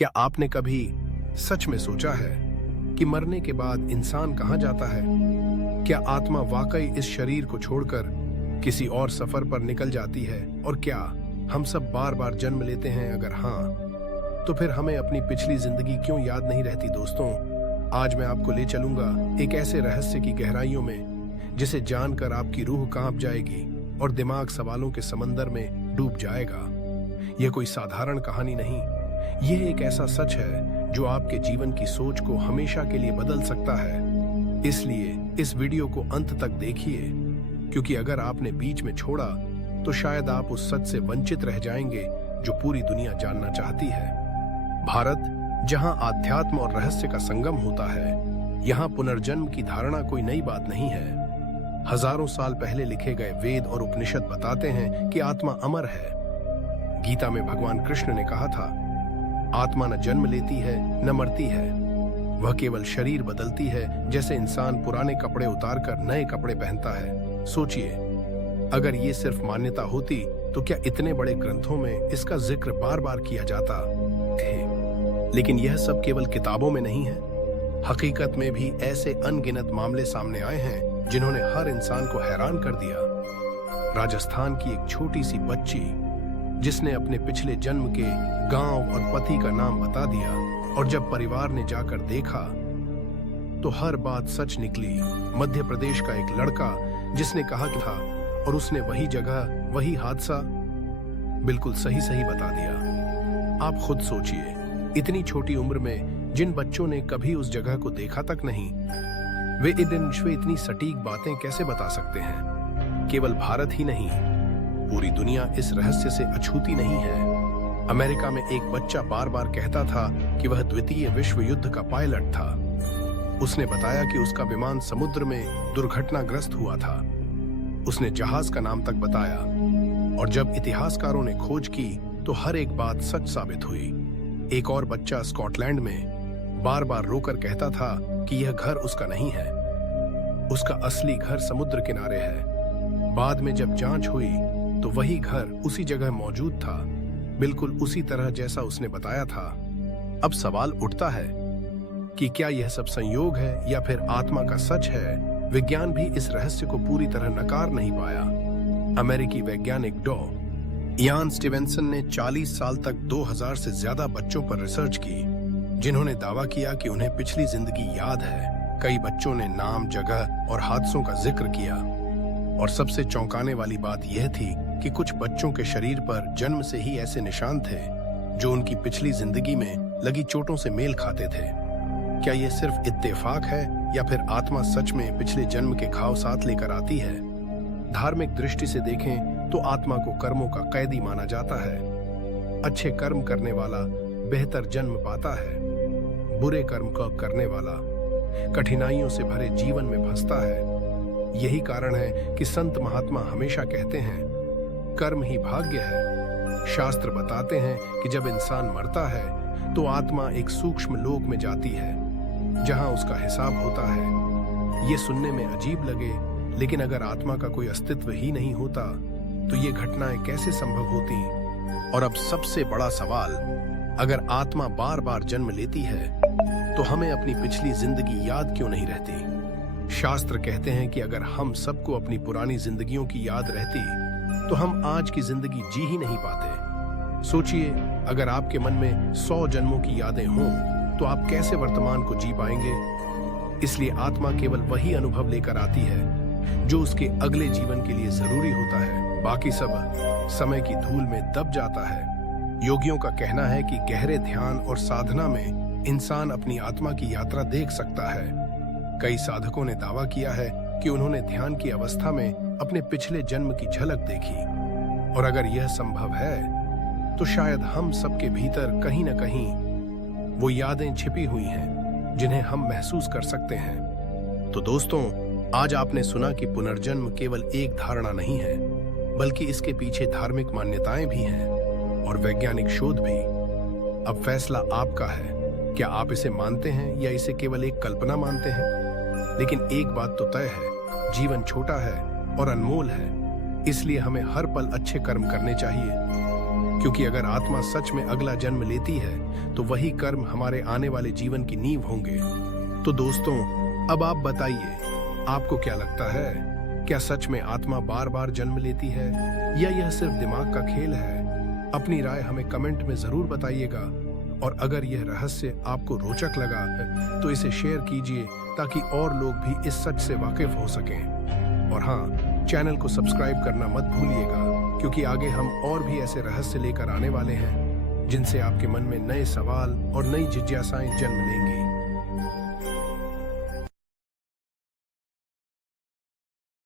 क्या आपने कभी सच में सोचा है कि मरने के बाद इंसान कहाँ जाता है? क्या आत्मा वाकई इस शरीर को छोड़कर किसी और सफर पर निकल जाती है? और क्या हम सब बार बार जन्म लेते हैं? अगर हाँ, तो फिर हमें अपनी पिछली जिंदगी क्यों याद नहीं रहती? दोस्तों, आज मैं आपको ले चलूंगा एक ऐसे रहस्य की गहराइयों में जिसे जानकर आपकी रूह कांप जाएगी और दिमाग सवालों के समंदर में डूब जाएगा। यह कोई साधारण कहानी नहीं, यह एक ऐसा सच है जो आपके जीवन की सोच को हमेशा के लिए बदल सकता है। इसलिए इस वीडियो को अंत तक देखिए, क्योंकि अगर आपने बीच में छोड़ा तो शायद आप उस सच से वंचित रह जाएंगे जो पूरी दुनिया जानना चाहती है। भारत, जहां आध्यात्म और रहस्य का संगम होता है, यहां पुनर्जन्म की धारणा कोई नई बात नहीं है। हजारों साल पहले लिखे गए वेद और उपनिषद बताते हैं कि आत्मा अमर है। गीता में भगवान कृष्ण ने कहा था, आत्मा न जन्म लेती है न मरती है, वह केवल शरीर बदलती है, जैसे इंसान पुराने कपड़े उतारकर नए कपड़े पहनता है। सोचिए, अगर ये सिर्फ मान्यता होती तो क्या इतने बड़े ग्रंथों में इसका जिक्र बार बार किया जाता? लेकिन यह सब केवल किताबों में नहीं है। हकीकत में भी ऐसे अनगिनत मामले सामने आए हैं जिन्होंने हर इंसान को हैरान कर दिया। राजस्थान की एक छोटी सी बच्ची जिसने अपने पिछले जन्म के गांव और पति का नाम बता दिया, और जब परिवार ने जाकर देखा तो हर बात सच निकली। मध्य प्रदेश का एक लड़का जिसने कहा कि था, और उसने वही जगह वही हादसा बिल्कुल सही सही बता दिया। आप खुद सोचिए, इतनी छोटी उम्र में जिन बच्चों ने कभी उस जगह को देखा तक नहीं, वे इतनी सटीक बातें कैसे बता सकते हैं? केवल भारत ही नहीं, पूरी दुनिया इस रहस्य से अछूती नहीं है। अमेरिका में एक बच्चा बार बार कहता था कि वह द्वितीय विश्व युद्ध का पायलट था। उसने बताया कि उसका विमान समुद्र में दुर्घटनाग्रस्त हुआ था। उसने जहाज का नाम तक बताया, और जब इतिहासकारों ने खोज की तो हर एक बात सच साबित हुई। एक और बच्चा स्कॉटलैंड में बार बार रोकर कहता था कि यह घर उसका नहीं है, उसका असली घर समुद्र किनारे है। बाद में जब जांच हुई तो वही घर उसी जगह मौजूद था, बिल्कुल उसी तरह जैसा उसने बताया था। अब सवाल उठता है कि क्या यह सब संयोग है या फिर आत्मा का सच है? विज्ञान भी इस रहस्य को पूरी तरह नकार नहीं पाया। अमेरिकी वैज्ञानिक डॉ. इयान स्टीवेंसन ने 40 साल तक 2000 से ज्यादा बच्चों पर रिसर्च की, जिन्होंने दावा किया कि उन्हें पिछली जिंदगी याद है। कई बच्चों ने नाम, जगह और हादसों का जिक्र किया, और सबसे चौंकाने वाली बात यह थी कि कुछ बच्चों के शरीर पर जन्म से ही ऐसे निशान थे जो उनकी पिछली जिंदगी में लगी चोटों से मेल खाते थे। क्या यह सिर्फ इत्तेफाक है या फिर आत्मा सच में पिछले जन्म के घाव साथ लेकर आती है? धार्मिक दृष्टि से देखें तो आत्मा को कर्मों का कैदी माना जाता है। अच्छे कर्म करने वाला बेहतर जन्म पाता है, बुरे कर्म करने वाला कठिनाइयों से भरे जीवन में फंसता है। यही कारण है कि संत महात्मा हमेशा कहते हैं, कर्म ही भाग्य है। शास्त्र बताते हैं कि जब इंसान मरता है तो आत्मा एक सूक्ष्म लोक में जाती है, जहां उसका हिसाब होता है। ये सुनने में अजीब लगे, लेकिन अगर आत्मा का कोई अस्तित्व ही नहीं होता तो ये घटनाएं कैसे संभव होती? और अब सबसे बड़ा सवाल, अगर आत्मा बार बार जन्म लेती है तो हमें अपनी पिछली जिंदगी याद क्यों नहीं रहती? शास्त्र कहते हैं कि अगर हम सबको अपनी पुरानी जिंदगियों की याद रहती तो हम आज की जिंदगी जी ही नहीं पाते। सोचिए, अगर आपके मन में 100 जन्मों की यादें हों तो आप कैसे वर्तमान को जी पाएंगे? इसलिए आत्मा केवल वही अनुभव लेकर आती है जो उसके अगले जीवन के लिए जरूरी होता है। बाकी सब समय की धूल में दब जाता है। योगियों का कहना है कि गहरे ध्यान और साधना में इंसान अपनी आत्मा की यात्रा देख सकता है। कई साधकों ने दावा किया है कि उन्होंने ध्यान की अवस्था में अपने पिछले जन्म की झलक देखी, और अगर यह संभव है तो शायद हम सबके भीतर कहीं न कहीं वो यादें छिपी हुई हैं जिन्हें हम महसूस कर सकते हैं। तो दोस्तों, आज आपने सुना कि पुनर्जन्म केवल एक धारणा नहीं है, बल्कि इसके पीछे धार्मिक मान्यताएं भी हैं और वैज्ञानिक शोध भी। अब फैसला आपका है, क्या आप इसे मानते हैं या इसे केवल एक कल्पना मानते हैं? लेकिन एक बात तो तय है, जीवन छोटा है और अनमोल है, इसलिए हमें हर पल अच्छे कर्म करने चाहिए। क्योंकि अगर आत्मा सच में अगला जन्म लेती है तो वही कर्म हमारे आने वाले जीवन की नींव होंगे। तो दोस्तों, अब आप बताइए, आपको क्या लगता है? क्या सच में आत्मा बार बार जन्म लेती है या यह सिर्फ दिमाग का खेल है? अपनी राय हमें कमेंट में जरूर बताइएगा। और अगर यह रहस्य आपको रोचक लगा है तो इसे शेयर कीजिए ताकि और लोग भी इस सच से वाकिफ हो सकें। और हाँ, चैनल को सब्सक्राइब करना मत भूलिएगा, क्योंकि आगे हम और भी ऐसे रहस्य लेकर आने वाले हैं जिनसे आपके मन में नए सवाल और नई जिज्ञासाएं जन्म लेंगी।